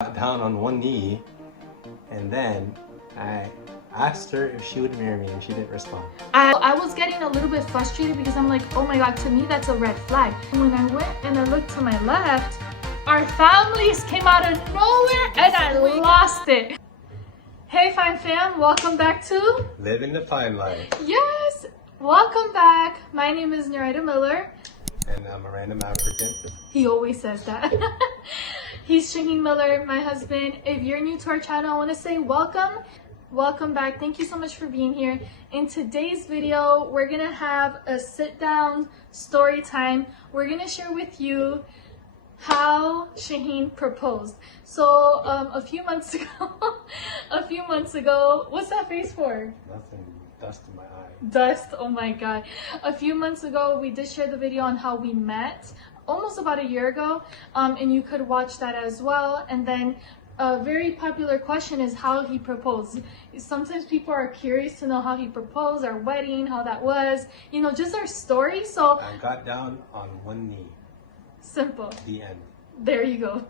Got down on one knee, and then I asked her if she would marry me, and she didn't respond. I was getting a little bit frustrated because I'm like, oh my god, to me that's a red flag. When I went and I looked to my left, our families came out of nowhere and I lost it. Hey Fine Fam, welcome back to Living the Fine Life. Yes, welcome back. My name is Noraida Miller. And I'm a random African. He always says that. He's Shaheen Miller, my husband. If you're new to our channel, I want to say welcome. Welcome back. Thank you so much for being here. In today's video, we're going to have a sit down story time. We're going to share with you how Shaheen proposed. So a few months ago, what's that face for? Nothing, dust in my eye. Dust, oh my god. A few months ago, we did share the video on how we met, almost about a year ago, and you could watch that as well. And then a very popular question is how he proposed. Sometimes people are curious to know how he proposed, our wedding, how that was, you know, just our story. So I got down on one knee. Simple. The end. There you go.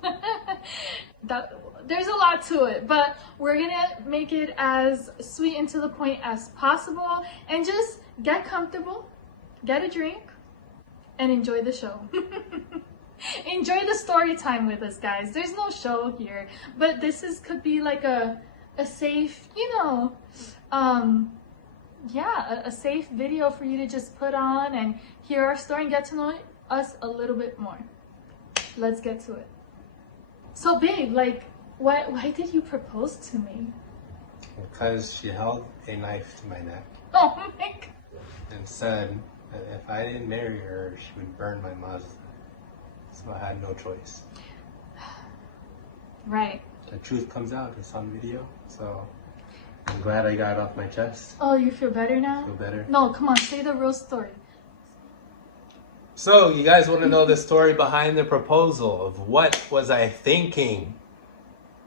There's a lot to it, but we're gonna make it as sweet and to the point as possible, and just get comfortable, get a drink, and enjoy the show. Enjoy the story time with us, guys. There's no show here, but this could be like a safe, you know, yeah, a safe video for you to just put on and hear our story and get to know us a little bit more. Let's get to it. So babe, like, why did you propose to me? Because she held a knife to my neck. Oh my god. And said that if I didn't marry her, she would burn my Mazda. So I had no choice. Right. The truth comes out. It's on video. So I'm glad I got it off my chest. Oh, you feel better now? Feel better. No, come on, say the real story. So you guys want to know the story behind the proposal of what was I thinking?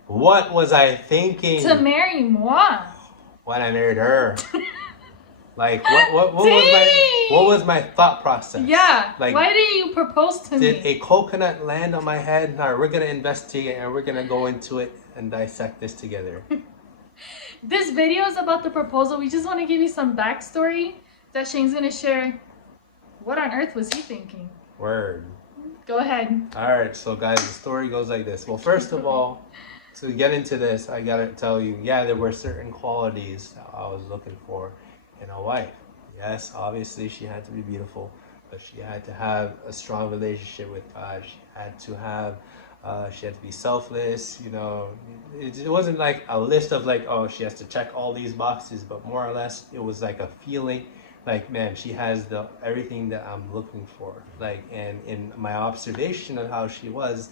What was I thinking? To marry moi. When I married her. Like what was my thought process? Yeah. Like, why did you propose to me? Did a coconut land on my head? All right, we're gonna investigate and we're gonna go into it and dissect this together. This video is about the proposal. We just want to give you some backstory that Shane's gonna share. What on earth was he thinking? Word. Go ahead. All right, so guys, the story goes like this. Well, first of all, to get into this, I gotta tell you, yeah, there were certain qualities that I was looking for in a wife. Yes, obviously she had to be beautiful, but she had to have a strong relationship with God. She had to be selfless. You know, it wasn't like a list of like, oh, she has to check all these boxes, but more or less it was like a feeling. Like, man, she has everything that I'm looking for. Like, and in my observation of how she was,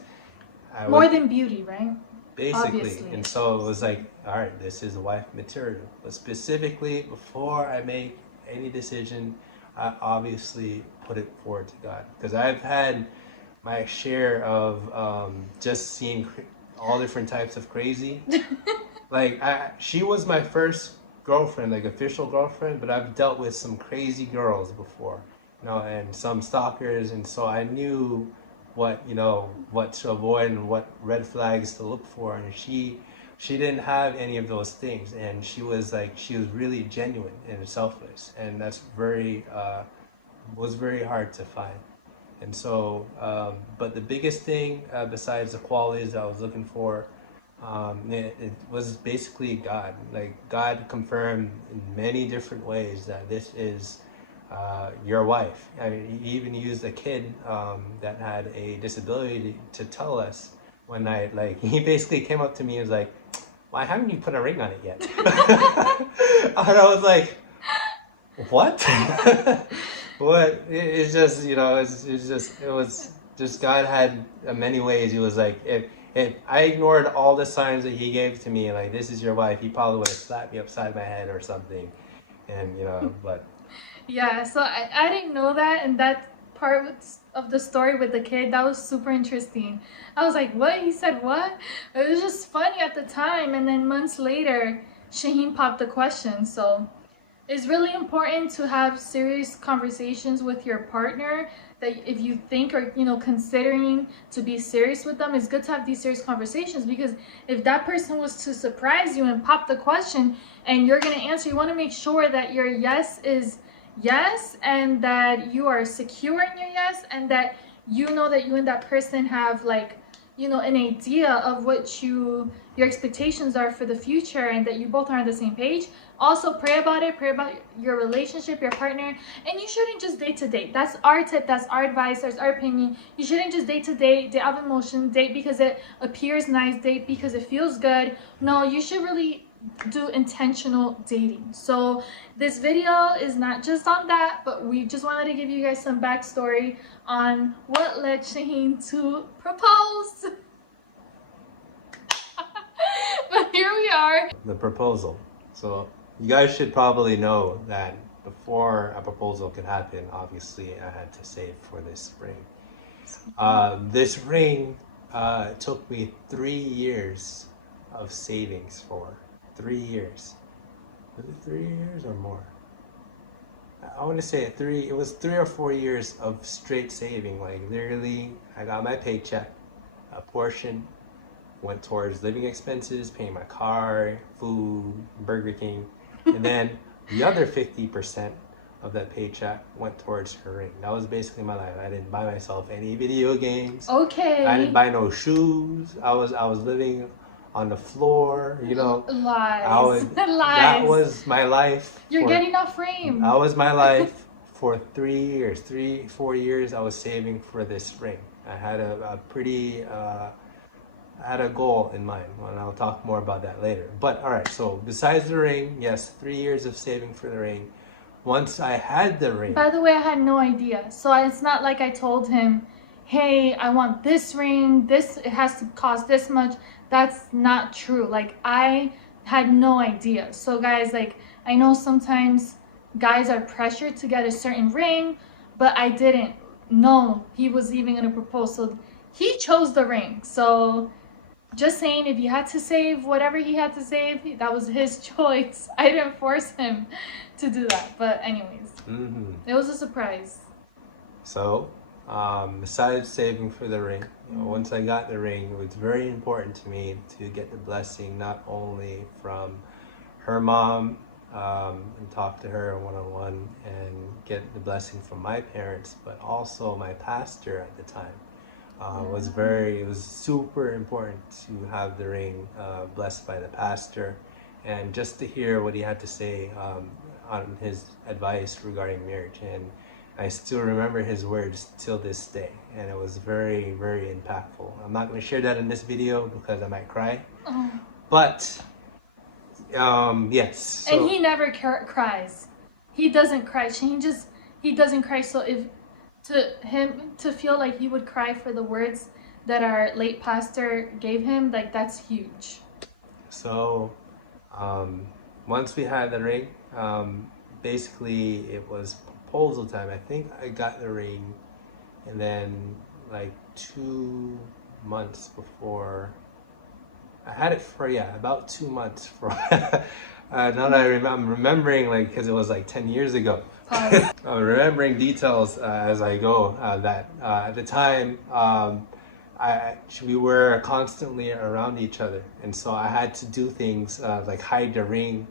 more than beauty, right? Basically. Obviously. And so it was like, all right, this is wife material. But specifically, before I make any decision, I obviously put it forward to God, because I've had my share of just seeing all different types of crazy. Like, she was my first girlfriend, like official girlfriend, but I've dealt with some crazy girls before, you know, and some stalkers, and so I knew what to avoid and what red flags to look for, and she didn't have any of those things, and she was really genuine and selfless, and that's was very hard to find. And so but the biggest thing besides the qualities I was looking for, it was basically God. Like, God confirmed in many different ways that this is your wife. I mean, he even used a kid that had a disability to tell us one night. Like, he basically came up to me and was like, why haven't you put a ring on it yet? And I was like, what? What? It's just, you know, it was just God had many ways. He was like, if I ignored all the signs that he gave to me, like, this is your wife, he probably would have slapped me upside my head or something. And, you know, but yeah, so I didn't know that, and that part of the story with the kid, that was super interesting. I was like, what? He said what? It was just funny at the time, and then months later, Shaheen popped the question. So It's really important to have serious conversations with your partner, that if you think or considering to be serious with them, it's good to have these serious conversations, because if that person was to surprise you and pop the question and you're going to answer, you want to make sure that your yes is yes, and that you are secure in your yes, and that that you and that person have an idea of what your expectations are for the future, and that you both are on the same page. Also, pray about it, pray about your relationship, your partner, and you shouldn't just date to date. That's our tip, that's our advice, that's our opinion. You shouldn't just date to date out of emotion, date because it appears nice, date because it feels good. No, you should really do intentional dating. So this video is not just on that, but we just wanted to give you guys some backstory on what led Shaheen to propose. But here we are. The proposal. So you guys should probably know that before a proposal could happen, obviously I had to save for this ring. This ring took me 3 years of savings for. 3 years. Was it 3 years or more? I want to say it was 3 or 4 years of straight saving. Like literally, I got my paycheck, a portion went towards living expenses, paying my car, food, Burger King, and then the other 50% of that paycheck went towards her ring. That was basically my life. I didn't buy myself any video games. Okay. I didn't buy no shoes. I was living on the floor, Lies. Lies. That was my life. You're getting off frame. That was my life for 3 years. 4 years I was saving for this ring. I had I had a goal in mind, and I'll talk more about that later. But all right, so besides the ring, yes, 3 years of saving for the ring. Once I had the ring. By the way, I had no idea. So it's not like I told him, hey, I want this ring, it has to cost this much. That's not true. Like, I had no idea. So guys, I know sometimes guys are pressured to get a certain ring, but I didn't know he was even gonna propose. So he chose the ring. So just saying, if you had to save whatever he had to save, that was his choice. I didn't force him to do that. But anyways, It was a surprise. So besides saving for the ring, once I got the ring, it was very important to me to get the blessing not only from her mom and talk to her one-on-one and get the blessing from my parents, but also my pastor at the time. It was super important to have the ring blessed by the pastor, and just to hear what he had to say on his advice regarding marriage. And I still remember his words till this day, and it was very, very impactful. I'm not going to share that in this video because I might cry, but yes. So. And he never cries. He doesn't cry. He doesn't cry. So to feel like he would cry for the words that our late pastor gave him, that's huge. So once we had the ring, basically it was proposal time. I think I got the ring, and then 2 months before I had it for about 2 months for now that I'm remembering, because it was 10 years ago. I'm remembering details as I go. That at the time, we were constantly around each other, and so I had to do things like hide the ring,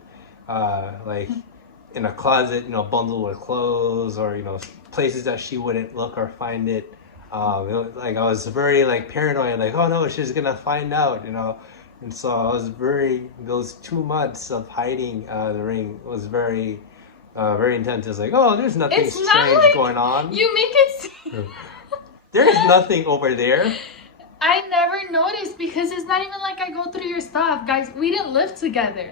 in a closet, bundled with clothes, or places that she wouldn't look or find it. I was very paranoid, oh no, she's gonna find out, And so I was those 2 months of hiding the ring was very intense. It's oh, there's nothing strange going on. You make it seem... There's nothing over there. I never noticed, because it's not even like I go through your stuff. Guys, we didn't live together.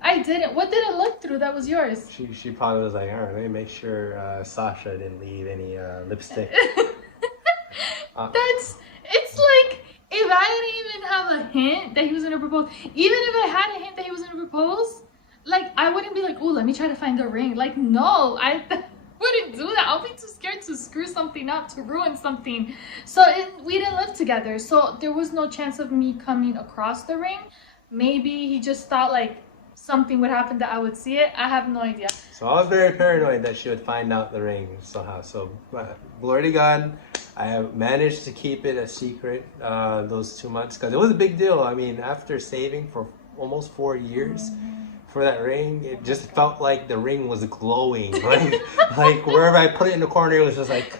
I didn't. What did it look through that was yours? She probably was all right, let me make sure Sasha didn't leave any lipstick. It's like, if I didn't even have a hint that he was going to propose, even if I had a hint that he was going to propose, I wouldn't be oh, let me try to find the ring. No, I wouldn't do that. I'll be too scared to screw something up, to ruin something. So we didn't live together, so there was no chance of me coming across the ring. Maybe he just thought something would happen that I would see it. I have no idea. So I was very paranoid that she would find out the ring somehow. So glory to God, I have managed to keep it a secret those 2 months because it was a big deal. I mean, after saving for almost 4 years for that ring, it just felt like the ring was glowing. Like wherever I put it in the corner, it was just like,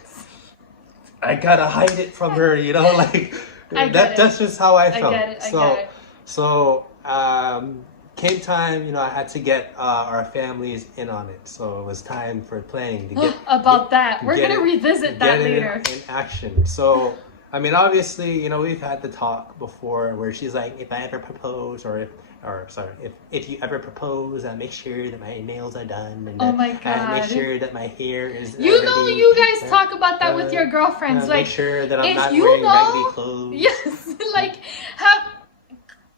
I gotta hide it from her, you know, like that's just how I felt. I get it. So came time, you know, I had to get our families in on it. So it was time for planning to get we're gonna revisit that later. In action. So I mean, obviously, you know, we've had the talk before where she's like, if I ever propose, if you ever propose, make sure that my nails are done, and oh my God, make sure that my hair is. You know, you guys talk about that with your girlfriends, like make sure that I'm not you wearing know, raggedy clothes. Yes, like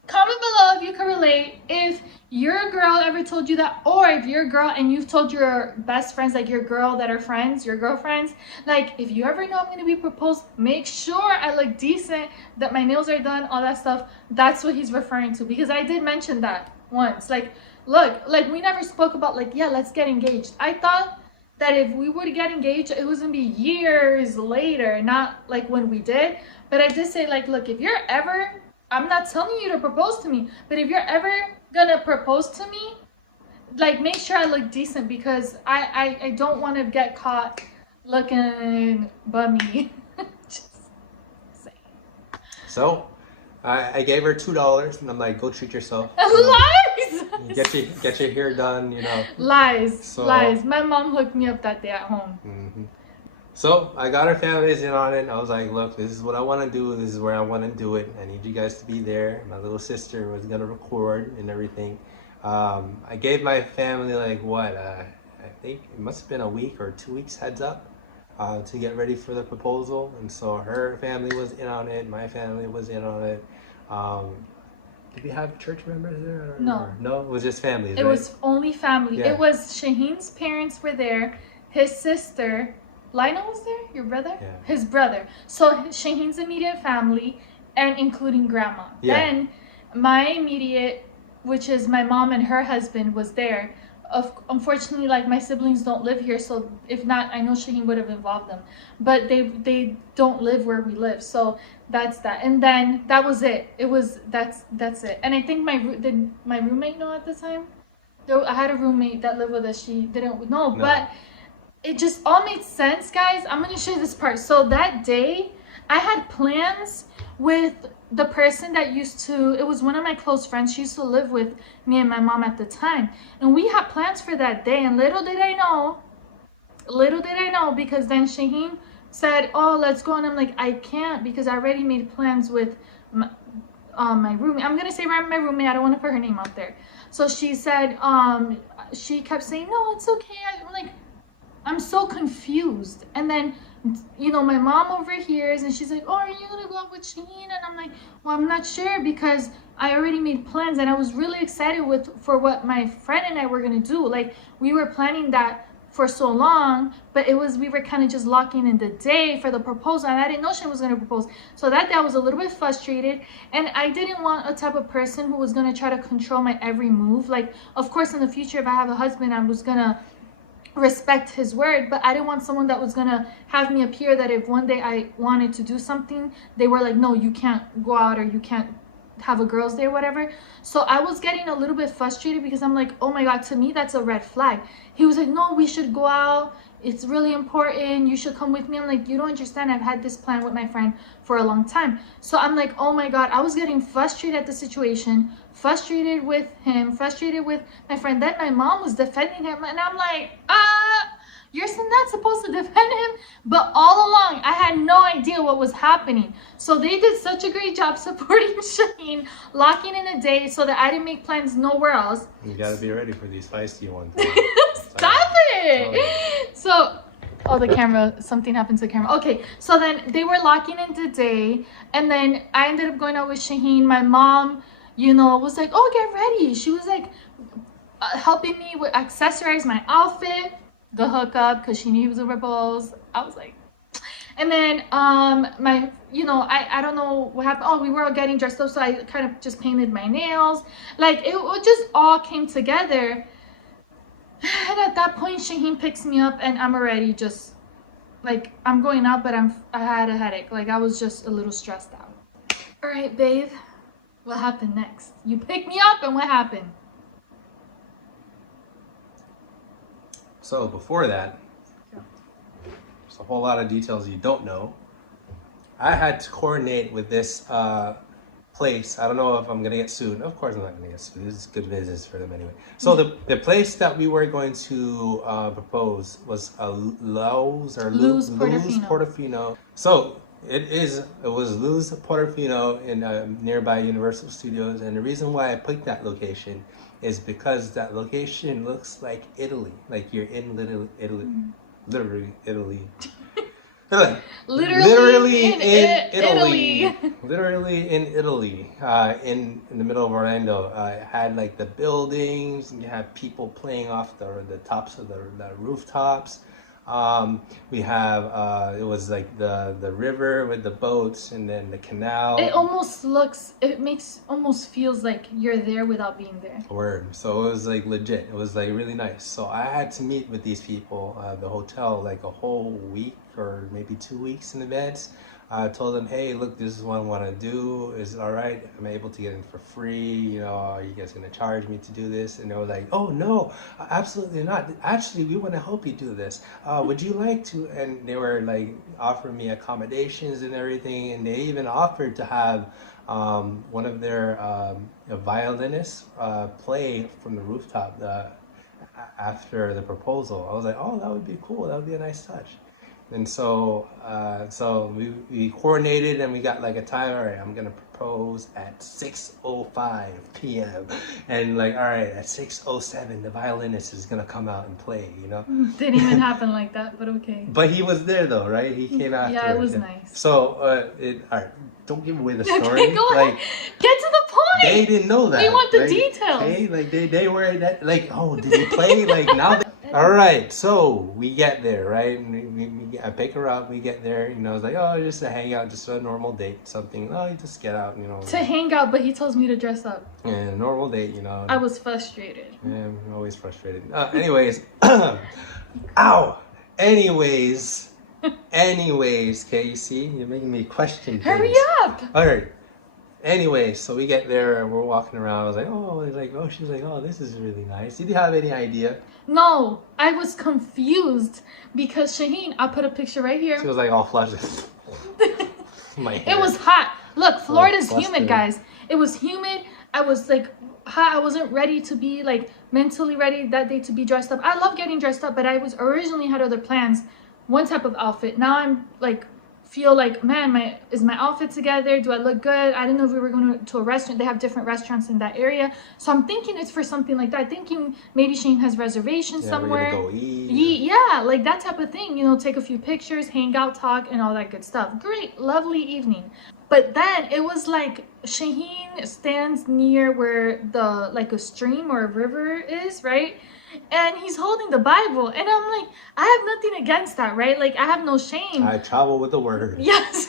comment below if you can relate. If your girl ever told you that, or if your girl and you've told your best friends, like your girl that are friends, your girlfriends, like if you ever know I'm gonna be proposed, make sure I look decent, that my nails are done, all that stuff. That's what he's referring to, because I did mention that once. Like, look, like we never spoke about like, yeah, let's get engaged. I thought that if we would get engaged, it was gonna be years later, not like when we did. But I did say, like, look, if you're ever, I'm not telling you to propose to me, but if you're ever gonna propose to me, like, make sure I look decent, because I don't want to get caught looking bummy. Just saying. So I gave her $2 and I'm like, go treat yourself. Lies! Get your hair done, you know. Lies. My mom hooked me up that day at home. Mm-hmm. So I got her families in on it. I was like, look, this is what I want to do. This is where I want to do it. I need you guys to be there. My little sister was going to record and everything. I gave my family like what? I think it must have been a week or 2 weeks heads up to get ready for the proposal. And so her family was in on it. My family was in on it. Did we have church members there? No. No, it was just families, It right? was only family. Yeah. It was Shaheen's parents were there. His sister, Lionel, was there? Your brother? Yeah. His brother. So Shaheen's immediate family, and including grandma. Yeah. Then my immediate, which is my mom and her husband, was there. Unfortunately, like, my siblings don't live here, so if not, I know Shaheen would have involved them. But they don't live where we live, so that's that. And then that was it. That's it. And I think did my roommate know at the time? I had a roommate that lived with us. She didn't know, but it just all made sense, guys. I'm gonna show you this part. So that day, I had plans with the person that it was one of my close friends. She used to live with me and my mom at the time, and we had plans for that day. And little did I know, because then Shaheen said, oh, let's go, and I'm like, I can't, because I already made plans with my roommate. I'm gonna say my roommate, I don't want to put her name out there. So she said, she kept saying, no, it's okay. I'm like, I'm so confused. And then, you know, my mom overhears and she's like, oh, are you gonna go out with Shaheen? And I'm like, well, I'm not sure, because I already made plans and I was really excited for what my friend and I were gonna do. Like, we were planning that for so long, but we were kind of just locking in the day for the proposal, and I didn't know she was gonna propose. So that day I was a little bit frustrated, and I didn't want a type of person who was gonna try to control my every move. Like, of course, in the future, if I have a husband, I was gonna respect his word, but I didn't want someone that was gonna have me appear that if one day I wanted to do something, they were like, no, you can't go out, or you can't have a girls' day or whatever. So I was getting a little bit frustrated, because I'm like, oh my God, to me that's a red flag. He was like, no, we should go out, it's really important, you should come with me. I'm like, you don't understand, I've had this plan with my friend for a long time. So I'm like, oh my God, I was getting frustrated at the situation, frustrated with him, frustrated with my friend. Then my mom was defending him, and I'm like, you're not supposed to defend him. But all along, I had no idea what was happening. So they did such a great job supporting Shaheen, locking in a day so that I didn't make plans nowhere else. You gotta be ready for these feisty ones. Stop it! So, oh, the camera, something happened to the camera. Okay, so then they were locking in the day, and then I ended up going out with Shaheen. My mom, you know, was like, oh, get ready. She was like helping me with accessorize my outfit, the hookup, because she knew he was a propose. I was like, And then my, you know, I don't know what happened. Oh, we were all getting dressed up, so I kind of just painted my nails. Like it just all came together. And at that point, Shaheen picks me up, and I'm already just like, I'm going out, but I had a headache. Like I was just a little stressed out. All right, babe, what happened next? You picked me up, and what happened? So before that, there's a whole lot of details you don't know. I had to coordinate with this place. I don't know if I'm gonna get sued. Of course I'm not gonna get sued. This is good business for them anyway. So the place that we were going to propose was a Luz Portofino. So it was Luz Portofino in nearby Universal Studios, and the reason why I picked that location is because that location looks like Italy, like you're in Italy, literally Italy. Literally in Italy. Literally in Italy, in the middle of Orlando. It had like the buildings, and you had people playing off the tops of the rooftops. We have it was like the river with the boats, and then the canal. It almost feels like you're there without being there. Word. So it was like legit. It was like really nice. So I had to meet with these people, the hotel, like a whole week or maybe 2 weeks in advance. I told them, hey, look, this is what I want to do. Is it all right? Am I able to get in for free? You know, are you guys going to charge me to do this? And they were like, oh, no, absolutely not. Actually, we want to help you do this. Would you like to? And they were like offering me accommodations and everything. And they even offered to have one of their violinists play from the rooftop after the proposal. I was like, oh, that would be cool. That would be a nice touch. And so we coordinated, and we got like a time. All right, I'm gonna propose at 6:05 p.m. and like, all right, at 6:07 the violinist is gonna come out and play. You know, didn't even happen like that, but okay. But he was there though, right? He came after. Yeah, it was nice. So all right, don't give away the story. Okay, go ahead. Get to the point. They didn't know that. We want the right? details. Okay, like they were that, like, oh, did he play? Like now. All right, so we get there, right? And I pick her up. We get there. You know, I was like, oh, just a hangout, just a normal date, something. Oh, you just get out, you know. To hang out, but he tells me to dress up. Yeah, normal date, you know. I was frustrated. Yeah, I'm always frustrated. Anyways, ow. Anyways, okay, you see, you're making me question things. Hurry up. All right. Anyway, so we get there and we're walking around. I was like, oh, she's like, oh, this is really nice. Did you have any idea? No, I was confused because Shaheen, I'll put a picture right here. She was like all flushed. It was hot. Look, Florida's humid, guys. It was humid. I was like hot. I wasn't ready to be like mentally ready that day to be dressed up. I love getting dressed up, but I was originally had other plans. One type of outfit. Now I'm like, feel like, man, is my outfit together? Do I look good? I didn't know if we were going to a restaurant. They have different restaurants in that area, so I'm thinking it's for something like that. I'm thinking maybe Shane has reservations somewhere. We're gonna go eat. Yeah, like that type of thing. You know, take a few pictures, hang out, talk, and all that good stuff. Great, lovely evening. But then it was like Shaheen stands near where the like a stream or a river is, right? And he's holding the Bible, and I'm like, I have nothing against that, right? Like I have no shame. I travel with the word. Yes.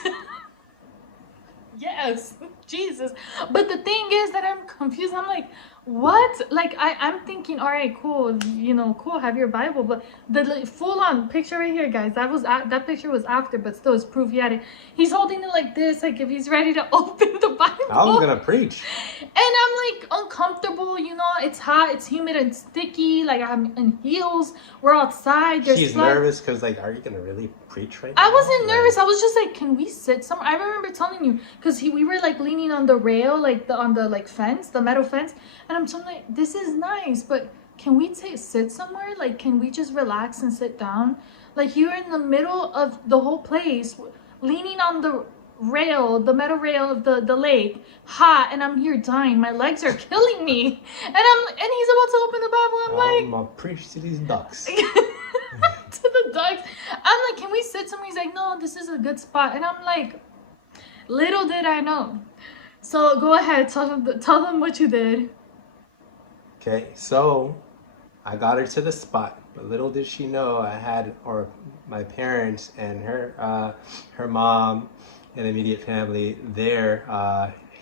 Yes, Jesus. But the thing is that I'm confused. I'm like, what? Like I'm thinking, all right, cool, you know, cool, have your Bible, but the like, full-on picture right here, guys, that picture was after, but still it's proof he had it. He's holding it like this, like if he's ready to open the Bible. I'm gonna preach. And I'm like uncomfortable, you know, it's hot, it's humid and sticky, like I'm in heels, we're outside. She's nervous because like, are you gonna really preach right now? I wasn't nervous. I was just like, can we sit somewhere? I remember telling you, because we were like leaning on the rail, like on the like fence, the metal fence, and I'm telling like, this is nice, but can we sit somewhere? Like, can we just relax and sit down? Like, you're in the middle of the whole place, leaning on the rail, the metal rail of the lake, hot, and I'm here dying. My legs are killing me, and he's about to open the Bible. I'm like, I'm gonna preach to these ducks. To the ducks. I'm like, can we sit somewhere? He's like, no, this is a good spot. And I'm like, little did I know. So go ahead, tell them what you did. Okay, so I got her to the spot. But little did she know my parents and her mom and immediate family there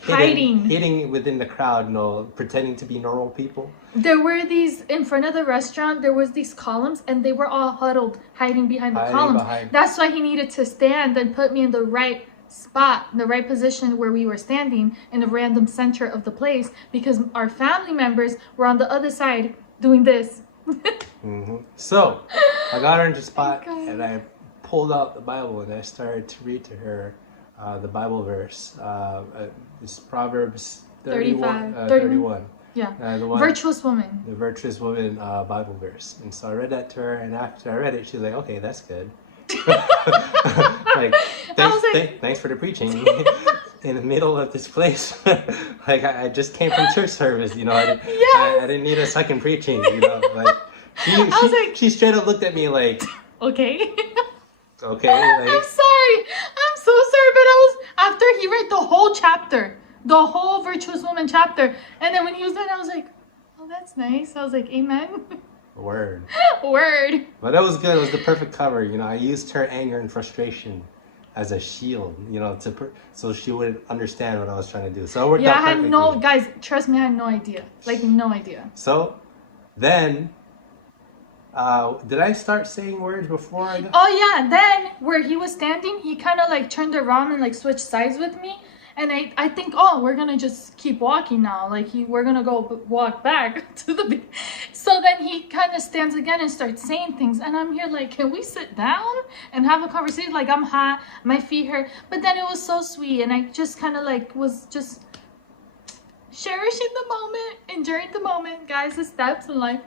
hiding within the crowd, pretending to be normal people. There were these in front of the restaurant. There was these columns, and they were all huddled, hiding behind the columns. That's why he needed to stand and put me in the right spot, the right position where we were standing in the random center of the place, because our family members were on the other side doing this. So I got her into spot, and I pulled out the Bible and I started to read to her the Bible verse. It's Proverbs 31. Yeah, virtuous woman. The virtuous woman Bible verse. And so I read that to her, and after I read it, she's like, okay, that's good. Thanks for the preaching. In the middle of this place. Like, I just came from church service, I didn't need a second preaching, like, she straight up looked at me like, okay. Okay. Like, I'm so sorry, but after he read the whole chapter, the whole virtuous woman chapter, and then when he was done, I was like, oh, that's nice. I was like, amen. Word. But that was good. It was the perfect cover. I used her anger and frustration as a shield, so she would understand what I was trying to do. So it worked out perfectly. Guys, trust me, I had no idea. Like, no idea. So then, did I start saying words before I got... Oh yeah, then where he was standing, he kind of like turned around and like switched sides with me. And I think, oh, we're going to just keep walking now. Like, we're going to go walk back to the... So then he kind of stands again and starts saying things. And I'm here like, can we sit down and have a conversation? Like, I'm hot, my feet hurt. But then it was so sweet. And I just kind of like was just cherishing the moment, enjoying the moment. Guys, the steps in life,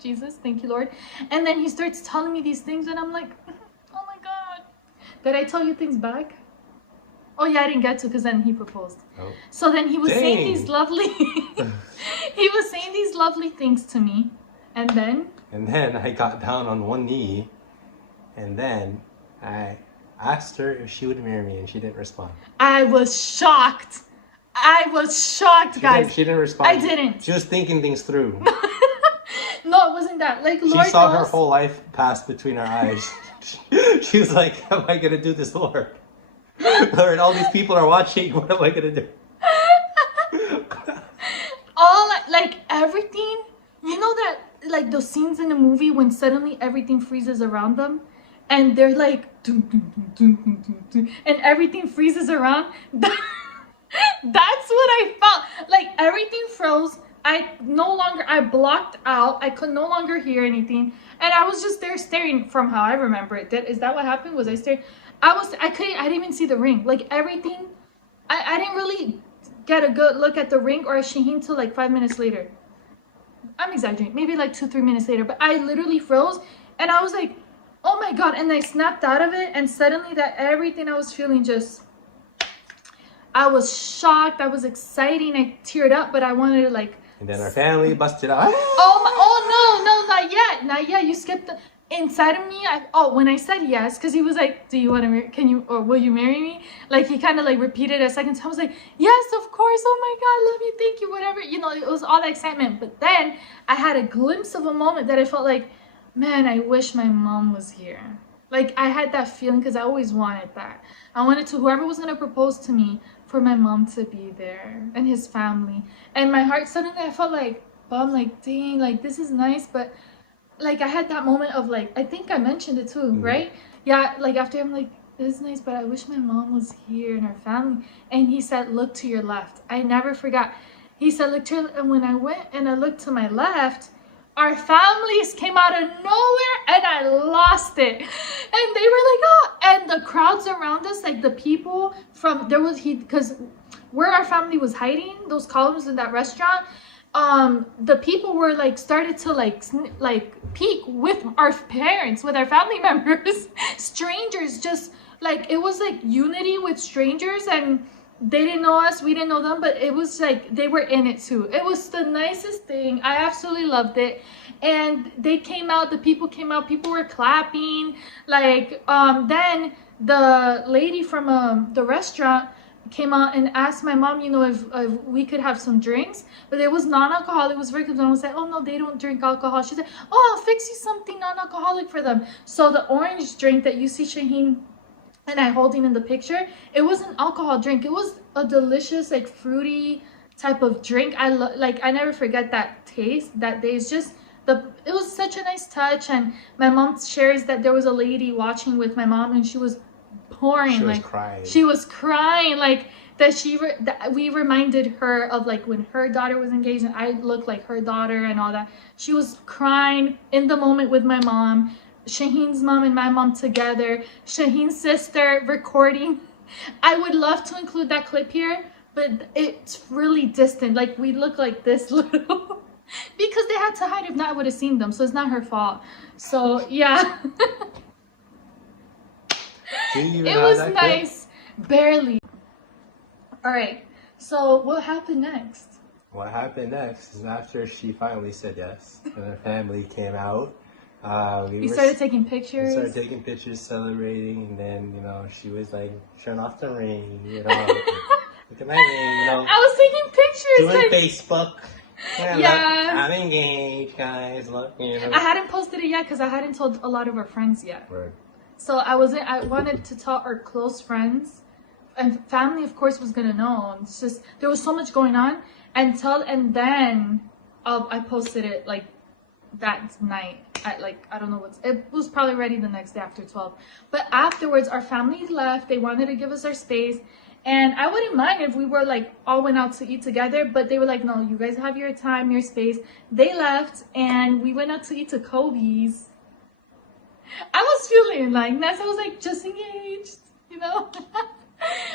Jesus, thank you, Lord. And then he starts telling me these things. And I'm like, oh my God. Did I tell you things back? Oh yeah, I didn't get to, because then he proposed. Oh. So then he was saying these lovely things to me. And then I got down on one knee, and then I asked her if she would marry me, and she didn't respond. I was shocked, guys. She didn't respond. I didn't. She was thinking things through. No, it wasn't that. Like, Lord she saw her whole life pass between her eyes. She was like, how am I going to do this, Lord? Lord, all these people are watching. What am I gonna do? Everything, that like those scenes in a movie when suddenly everything freezes around them, and they're like, dun, dun, dun, dun, dun, dun, and everything freezes around. That's what I felt. Like, everything froze. I blocked out. I could no longer hear anything, and I was just there staring. From how I remember it, is that what happened? Was I staring? I didn't even see the ring. Like, everything, I didn't really get a good look at the ring or Shaheen till like 5 minutes later. I'm exaggerating, maybe like 2-3 minutes later, but I literally froze, and I was like, oh my God. And I snapped out of it, and suddenly that everything I was feeling I was shocked, I was excited, I teared up, but I wanted to like... And then our family busted out. Oh no, not yet. You skipped the... Inside of me, when I said yes, because he was like, do you want to will you marry me? Like, he kind of like repeated a second time. I was like, yes, of course. Oh my God, love you, thank you, whatever. It was all that excitement. But then I had a glimpse of a moment that I felt like, man, I wish my mom was here. Like, I had that feeling because I always wanted that. I wanted to, whoever was going to propose to me, for my mom to be there and his family. And my heart, suddenly I felt like, I'm like, dang, like, this is nice, but... Like, I had that moment of like, I think I mentioned it too, right? Yeah, like after I'm like, this is nice, but I wish my mom was here and her family. And he said, look to your left. I never forgot. He said, look to your left. And when I went and I looked to my left, our families came out of nowhere, and I lost it. And they were like, oh, and the crowds around us, like the people from, because where our family was hiding, those columns in that restaurant, the people were like started to like peek with our parents, with our family members. Strangers, just like, it was like unity with strangers, and they didn't know us, we didn't know them, but it was like they were in it too. It was the nicest thing. I absolutely loved it. And they came out, the people came out, people were clapping. Like, then the lady from the restaurant, came out and asked my mom, you know, if we could have some drinks, but it was non-alcoholic. It was very good. And I was like, oh no, they don't drink alcohol. She said, oh, I'll fix you something non-alcoholic for them. So the orange drink that you see Shaheen and I holding in the picture, it was an alcohol drink. It was a delicious, like, fruity type of drink. I never forget that taste that day. It's just it was such a nice touch. And my mom shares that there was a lady watching with my mom, and she was pouring, she was like crying. She was crying, like that we reminded her of like when her daughter was engaged and I looked like her daughter and all that. She was crying in the moment with my mom, Shaheen's mom and my mom together, Shaheen's sister recording. I would love to include that clip here, but it's really distant. Like, we look like this little because they had to hide. If not, I would have seen them. So it's not her fault. So yeah. It was nice. Barely. All right. So what happened next? What happened next is after she finally said yes, and her family came out. We started taking pictures. We started taking pictures, celebrating, and then, you know, she was like, turn off the ring, you know. Look at my ring, you know. I was taking pictures. Doing like, Facebook. Yeah. Look, I'm engaged, guys. Look, you know. I hadn't posted it yet because I hadn't told a lot of our friends yet. Right. So I wanted to tell our close friends, and family, of course, was gonna know. It's just there was so much going on, and then I posted it like that night at, like, I don't know it was probably ready the next day after 12. But afterwards, our family left. They wanted to give us our space, and I wouldn't mind if we were like all went out to eat together, but they were like, no, you guys have your time, your space. They left, and we went out to eat to Kobe's. I was feeling like Nessa was like just engaged, you know.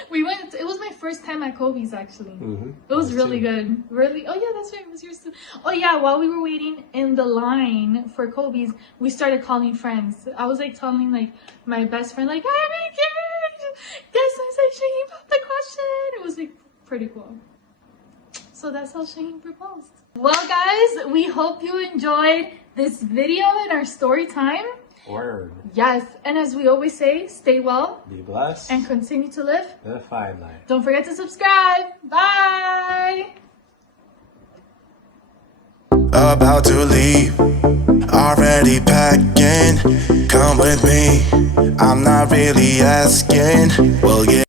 We went. It was my first time at Kobe's, actually. Mm-hmm. It was really good. Really. Oh yeah, that's right. It was yours too. Oh yeah. While we were waiting in the line for Kobe's, we started calling friends. I was like telling like my best friend like, I'm engaged. Guess I said Shaheen popped the question. It was like pretty cool. So that's how Shaheen proposed. Well, guys, we hope you enjoyed this video and our story time. Word. Yes, and as we always say, stay well, be blessed, and continue to live the fine life. Don't forget to subscribe. Bye. About to leave, already packing. Come with me, I'm not really asking. We'll get